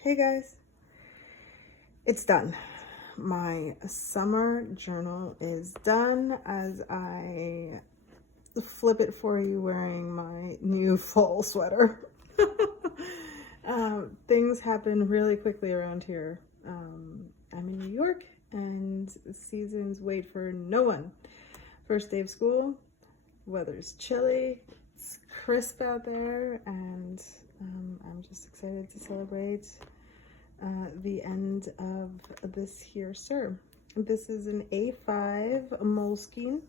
Hey guys, it's done. My summer journal is done as I flip it for you wearing my new fall sweater. Things happen really quickly around here. I'm in New York and seasons wait for no one. First day of school, weather's chilly, it's crisp out there, and I'm just excited to celebrate the end of this here sir. This is an A5 Moleskine.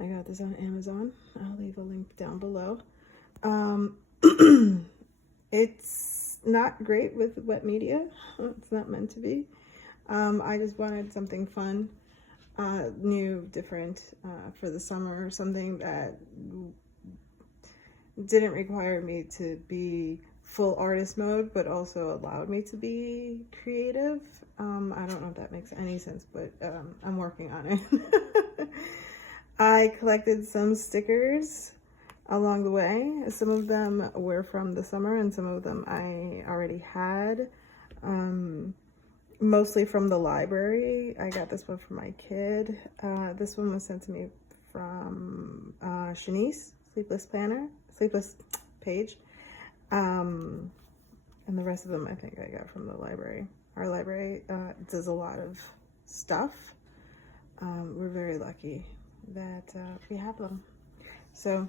I got this on Amazon. I'll leave a link down below. It's not great with wet media. It's not meant to be. I just wanted something fun, new, different for the summer, something that didn't require me to be full artist mode, but also allowed me to be creative. I don't know if that makes any sense, but I'm working on it. I collected some stickers along the way. Some of them were from the summer and some of them I already had. Mostly from the library. I got this one for my kid. This one was sent to me from Shanice, Sleepless Page. And the rest of them I think I got from the library. Our library does a lot of stuff. We're very lucky that we have them. So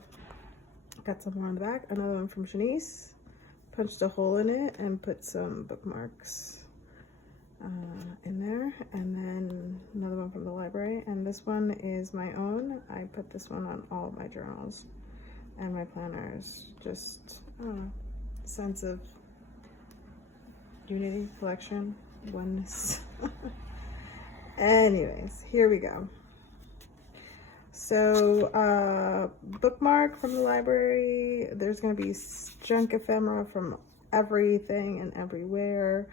got some more on the back, another one from Shanice, punched a hole in it and put some bookmarks in there, and then another one from the library, and this one is my own. I put this one on all of my journals and my planners. Just, I don't know, sense of unity, collection, oneness. Anyways, here we go. So, bookmark from the library. There's going to be junk ephemera from everything and everywhere.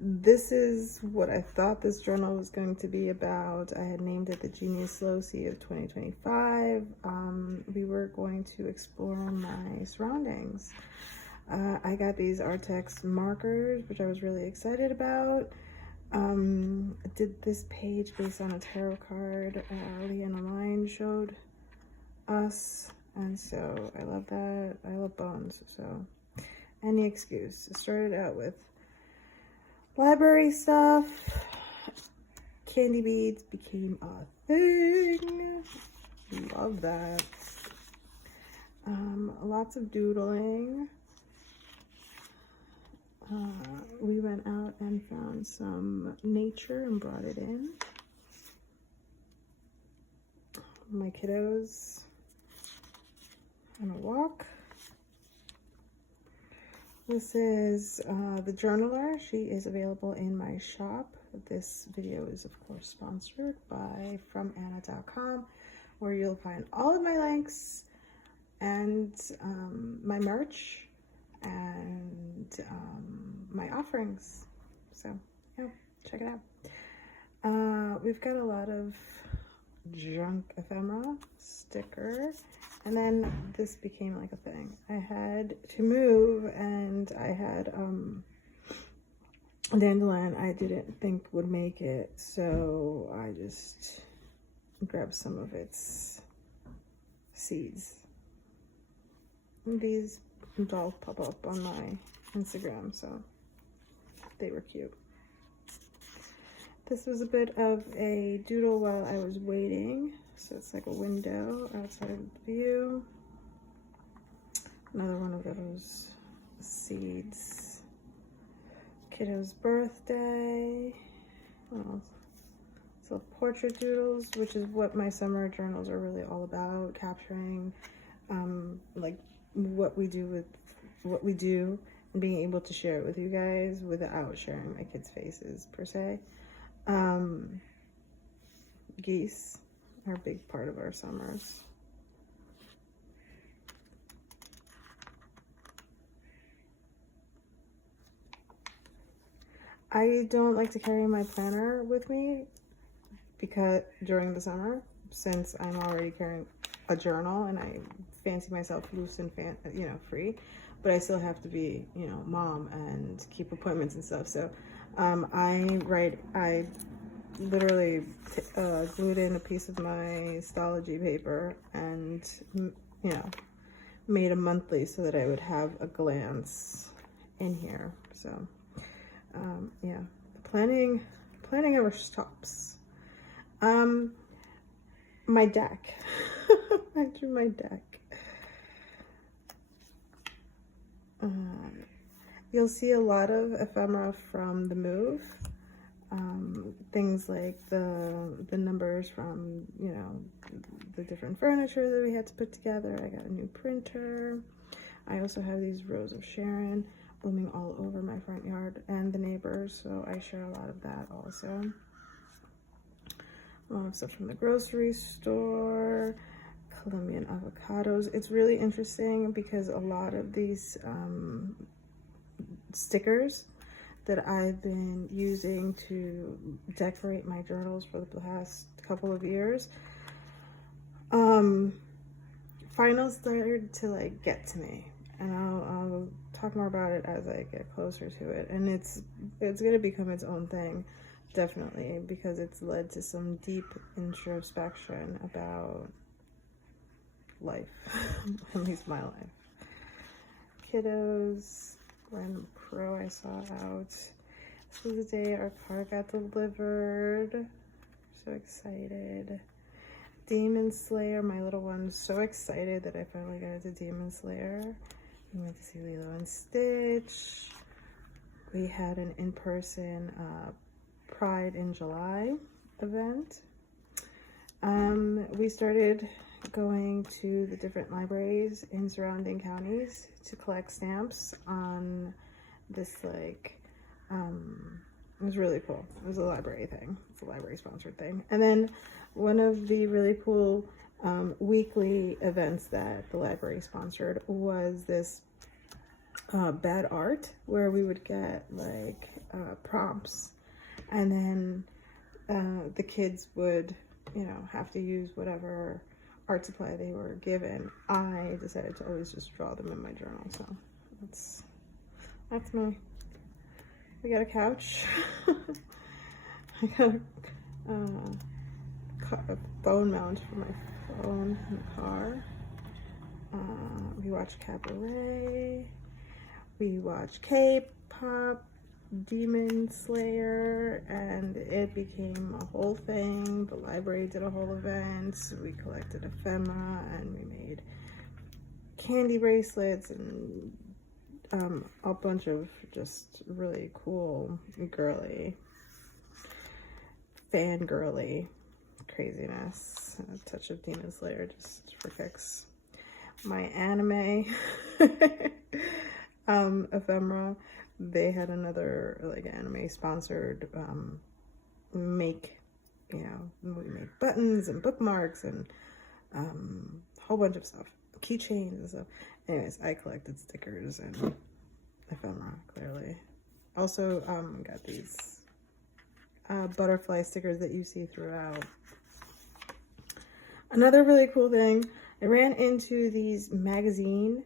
This is what I thought this journal was going to be about. I had named it the Genius Loci of 2025. We were going to explore my surroundings. I got these Artex markers, which I was really excited about. I did this page based on a tarot card Leanna Line showed us, and so I love that. I love bones, so any excuse. I started out with library stuff. Candy beads became a thing. Love that. Lots of doodling. We went out and found some nature and brought it in. My kiddos on a walk. This is the journaler. She is available in my shop. This video is of course sponsored by FromAnna.com, where you'll find all of my links and my merch and my offerings. So yeah, check it out. We've got a lot of junk ephemera, sticker, and then this became like a thing. I had to move, and I had a dandelion I didn't think would make it, so I just grabbed some of its seeds. And these dolls pop up on my Instagram, so they were cute. This was a bit of a doodle while I was waiting, so it's like a window outside of the view. Another one of those seeds. Kiddo's birthday. Oh, so portrait doodles, which is what my summer journals are really all about, capturing like what we do and being able to share it with you guys without sharing my kids' faces per se. Geese are a big part of our summers. I don't like to carry my planner with me because during the summer, since I'm already carrying a journal and I fancy myself loose and free. but I still have to be, you know, mom and keep appointments and stuff. So I literally glued in a piece of my Stology paper and, you know, made a monthly so that I would have a glance in here. So yeah, planning ever stops. My deck. I drew my deck. You'll see a lot of ephemera from the move. Things like the numbers from, you know, the different furniture that we had to put together. I got a new printer. I also have these Rose of Sharon blooming all over my front yard and the neighbors, so I share a lot of that also. A lot of stuff from the grocery store, Colombian avocados. It's really interesting because a lot of these stickers that I've been using to decorate my journals for the past couple of years, finally started to like get to me, and I'll talk more about it as I get closer to it. And it's gonna become its own thing, definitely, because it's led to some deep introspection about life, at least my life. Kiddos, random crow I saw out. This was the day our car got delivered. So excited. Demon Slayer, my little one's so excited that I finally got into Demon Slayer. We went to see Lilo and Stitch. We had an in-person Pride in July event. We started going to the different libraries in surrounding counties to collect stamps on this, like, it was really cool. It was a library thing. It's a library sponsored thing. And then one of the really cool weekly events that the library sponsored was this bad art, where we would get like prompts, and then the kids would, you know, have to use whatever art supply they were given. I decided to always just draw them in my journal, so that's me. We got a couch. I got a phone mount for my phone in the car. We watch cabaret. We watch K-pop, Demon Slayer, and it became a whole thing. The library did a whole event. We collected ephemera and we made candy bracelets and a bunch of just really cool, girly, fangirly craziness. A touch of Demon Slayer just for kicks. My anime ephemera, they had another like anime sponsored make, you know, we made buttons and bookmarks and a whole bunch of stuff, keychains and stuff. Anyways, I collected stickers and ephemera, clearly. Also got these butterfly stickers that you see throughout. Another really cool thing, I ran into these magazine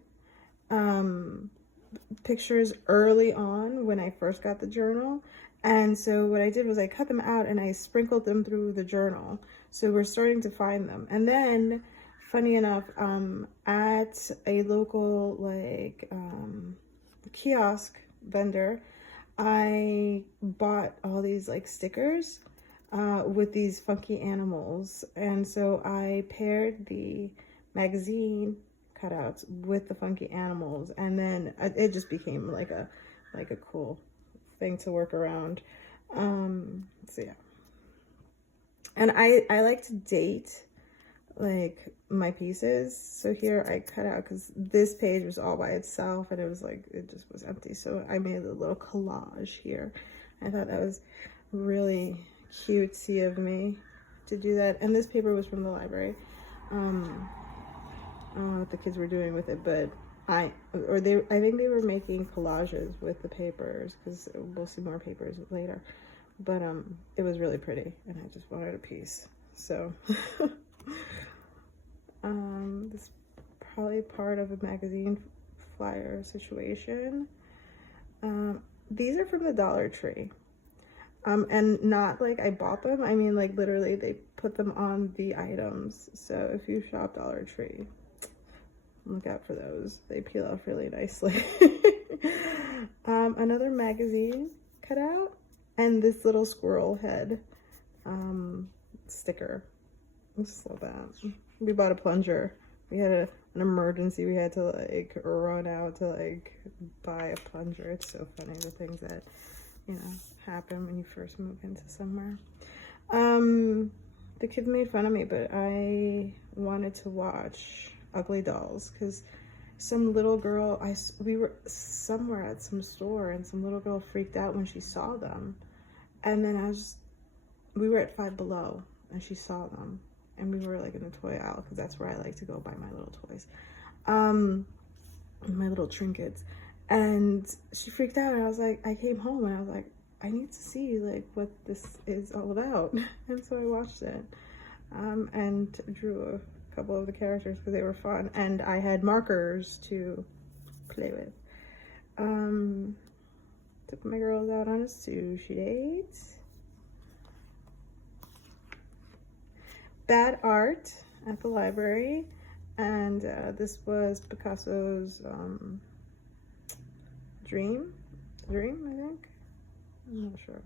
pictures early on when I first got the journal, and so what I did was I cut them out and I sprinkled them through the journal, so we're starting to find them. And then, funny enough, at a local like kiosk vendor, I bought all these like stickers with these funky animals, and so I paired the magazine cutouts with the funky animals, and then it just became like a cool thing to work around. So yeah, and I like to date like my pieces. So here I cut out, because this page was all by itself and it was like, it just was empty, so I made a little collage here. I thought that was really cutesy of me to do that. And this paper was from the library. I don't know what the kids were doing with it, but I think they were making collages with the papers, because we'll see more papers later. But it was really pretty and I just wanted a piece. So this is probably part of a magazine flyer situation. These are from the Dollar Tree. And not like I bought them, I mean like literally they put them on the items. So if you shop Dollar Tree, look out for those. They peel off really nicely. Another magazine cutout, and this little squirrel head sticker. I just love that. We bought a plunger. We had an emergency. We had to like run out to like buy a plunger. It's so funny, the things that, you know, happen when you first move into somewhere. The kids made fun of me, but I wanted to watch Ugly Dolls because some little girl, we were somewhere at some store and some little girl freaked out when she saw them. And then we were at Five Below and she saw them. And we were like in the toy aisle because that's where I like to go buy my little toys. My little trinkets. And she freaked out and I was like, I came home and I was like, I need to see like what this is all about. And so I watched it and drew a couple of the characters because they were fun. And I had markers to play with. Took my girls out on a sushi date. Bad art at the library. And this was Picasso's Dream, I think. I'm not sure.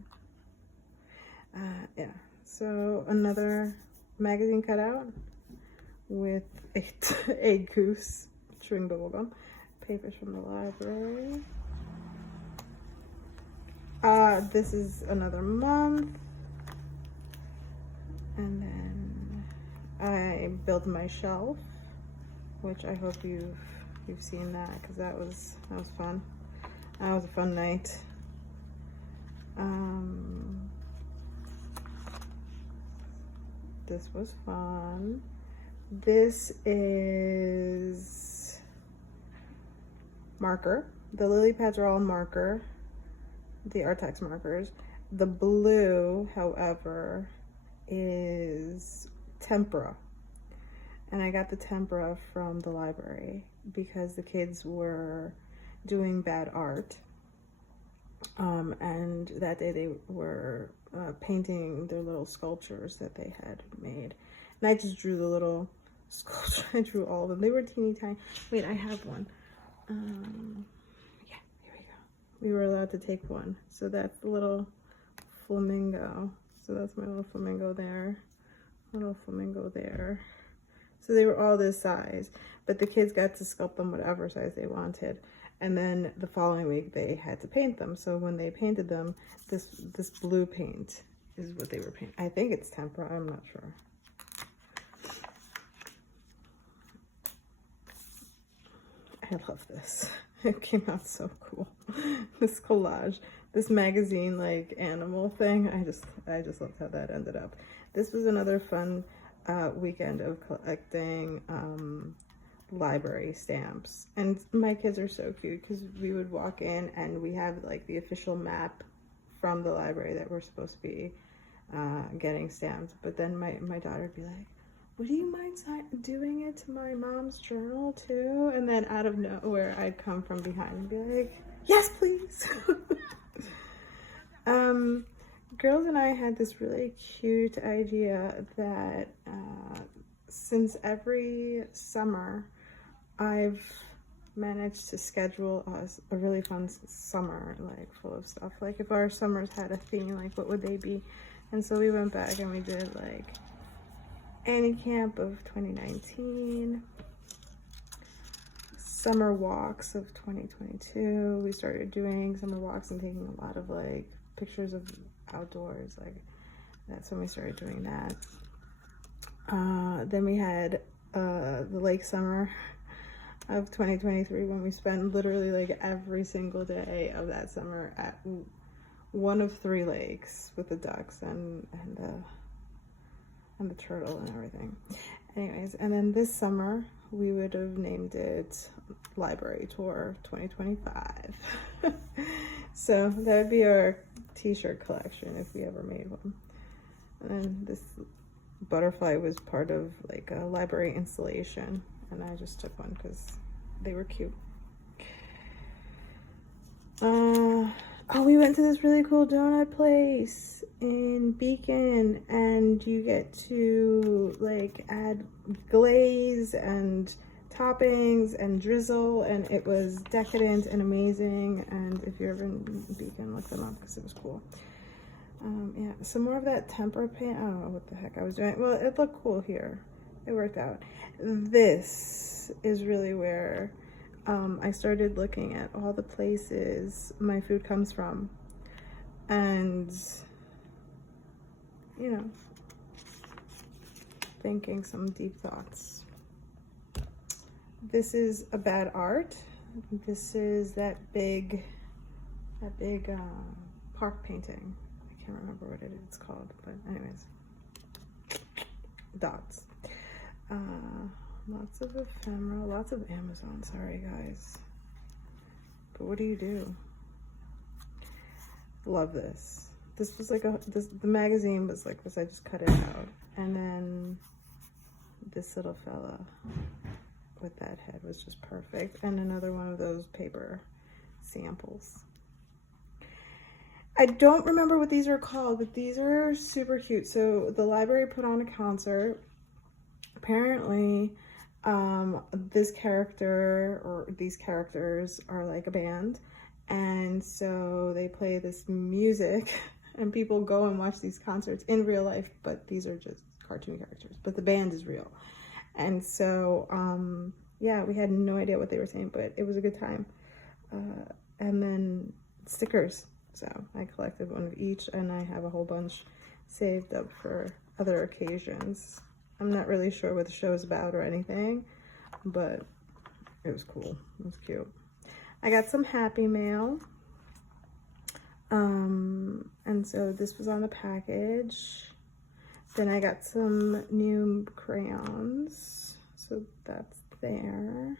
Yeah, so another magazine cutout with a goose chewing bubblegum. Papers from the library. This is another month. And then I built my shelf, which I hope you've seen that because that was fun. That was a fun night. This was fun. This is marker. The lily pads are all marker, the Artex markers. The blue, however, is tempera. And I got the tempera from the library because the kids were doing bad art. And that day they were painting their little sculptures that they had made. And I just drew the little sculpture. I drew all of them. They were teeny tiny. Wait, I have one. Yeah, here we go. We were allowed to take one. So that's the little flamingo. So that's my little flamingo there. Little flamingo there. So they were all this size, but the kids got to sculpt them whatever size they wanted. And then the following week they had to paint them. So when they painted them, this blue paint is what they were painting. I think it's tempera, I'm not sure. I love this. It came out so cool. This collage, this magazine like animal thing. I just loved how that ended up. This was another fun weekend of collecting library stamps, and my kids are so cute because we would walk in and we have like the official map from the library that we're supposed to be getting stamped, but then my daughter would be like, would you mind doing it to my mom's journal too? And then out of nowhere I'd come from behind and be like, yes please. Girls and I had this really cute idea that since every summer I've managed to schedule a really fun summer, like full of stuff. Like if our summers had a theme, like what would they be? And so we went back and we did like Annie Camp of 2019, summer walks of 2022. We started doing summer walks and taking a lot of like pictures of outdoors. Like that's when we started doing that. Then we had the lake summer of 2023 when we spent literally like every single day of that summer at one of 3 lakes with the ducks and the turtle and everything. Anyways, and then this summer we would have named it Library Tour 2025. So that would be our t-shirt collection if we ever made one. And then this butterfly was part of like a library installation, and I just took one because they were cute. Oh, we went to this really cool donut place in Beacon, and you get to like add glaze and toppings and drizzle, and it was decadent and amazing. And if you're ever in Beacon, look them up because it was cool. Yeah, some more of that tempera paint. I don't know what the heck I was doing. Well, it looked cool here. It worked out. This is really where I started looking at all the places my food comes from, and you know, thinking some deep thoughts. This is a bad art. This is that big park painting. I can't remember what it's called, but anyways, dots. Lots of ephemera, lots of Amazon. Sorry guys, but what do you do? Love this. This was like the magazine was like this. I just cut it out, and then this little fella with that head was just perfect, and another one of those paper samples. I don't remember what these are called, but these are super cute. So the library put on a concert. Apparently, this character or these characters are like a band, and so they play this music and people go and watch these concerts in real life, but these are just cartoon characters, but the band is real. And so yeah, we had no idea what they were saying, but it was a good time. And then stickers, so I collected one of each, and I have a whole bunch saved up for other occasions. I'm not really sure what the show is about or anything, but it was cool. It was cute. I got some Happy Mail. And so this was on the package. Then I got some new crayons. So that's there.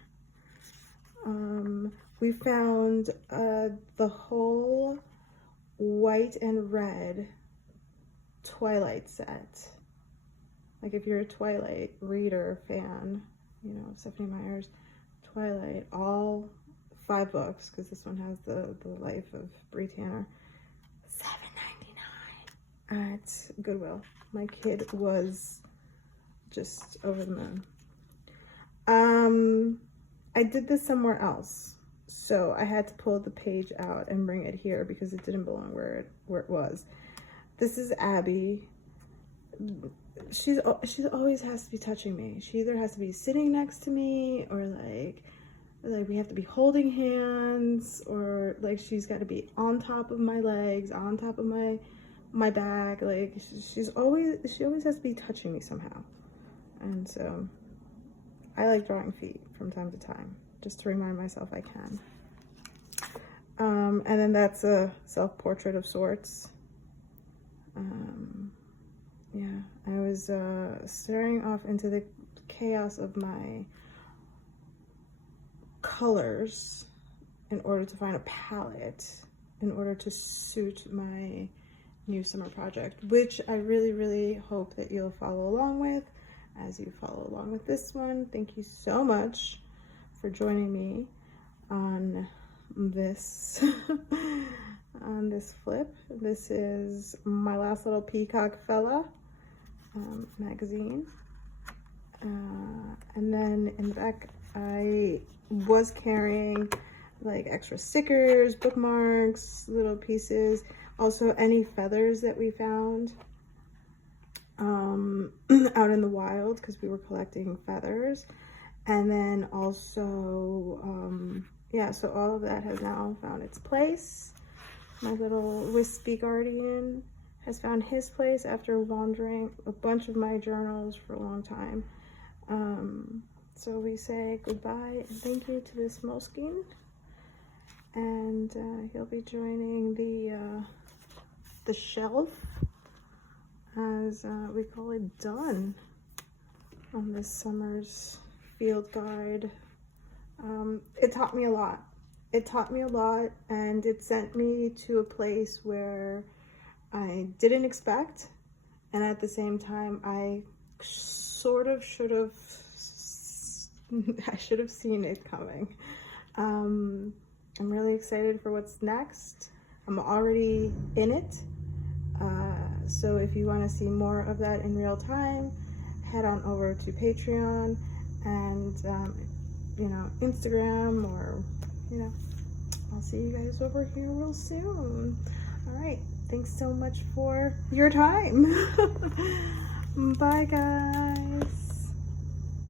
We found the whole white and red Twilight set. Like if you're a Twilight reader fan, you know, Stephanie Meyer's Twilight, all 5 books, because this one has the life of Bree Tanner. $7.99 at Goodwill. My kid was just over the moon. I did this somewhere else, so I had to pull the page out and bring it here because it didn't belong where it was. This is Abby. She's always has to be touching me. She either has to be sitting next to me, or like we have to be holding hands, or like she's got to be on top of my legs, on top of my back. Like she always has to be touching me somehow. And so I like drawing feet from time to time, just to remind myself I can. And then that's a self-portrait of sorts. Yeah, I was staring off into the chaos of my colors in order to find a palette in order to suit my new summer project, which I really, really hope that you'll follow along with as you follow along with this one. Thank you so much for joining me on this on this flip. This is my last little peacock fella magazine, and then in the back I was carrying like extra stickers, bookmarks, little pieces, also any feathers that we found out in the wild, because we were collecting feathers. And then also yeah, so all of that has now found its place. My little wispy guardian has found his place after wandering a bunch of my journals for a long time. So we say goodbye and thank you to this Moleskine, and he'll be joining the shelf, as we call it, done on this summer's field guide. It taught me a lot. It taught me a lot, and it sent me to a place where I didn't expect, and at the same time I sort of should have I should have seen it coming. I'm really excited for what's next. I'm already in it. So if you want to see more of that in real time, head on over to Patreon and, you know, Instagram, or, you know, I'll see you guys over here real soon. All right. Thanks so much for your time. Bye, guys.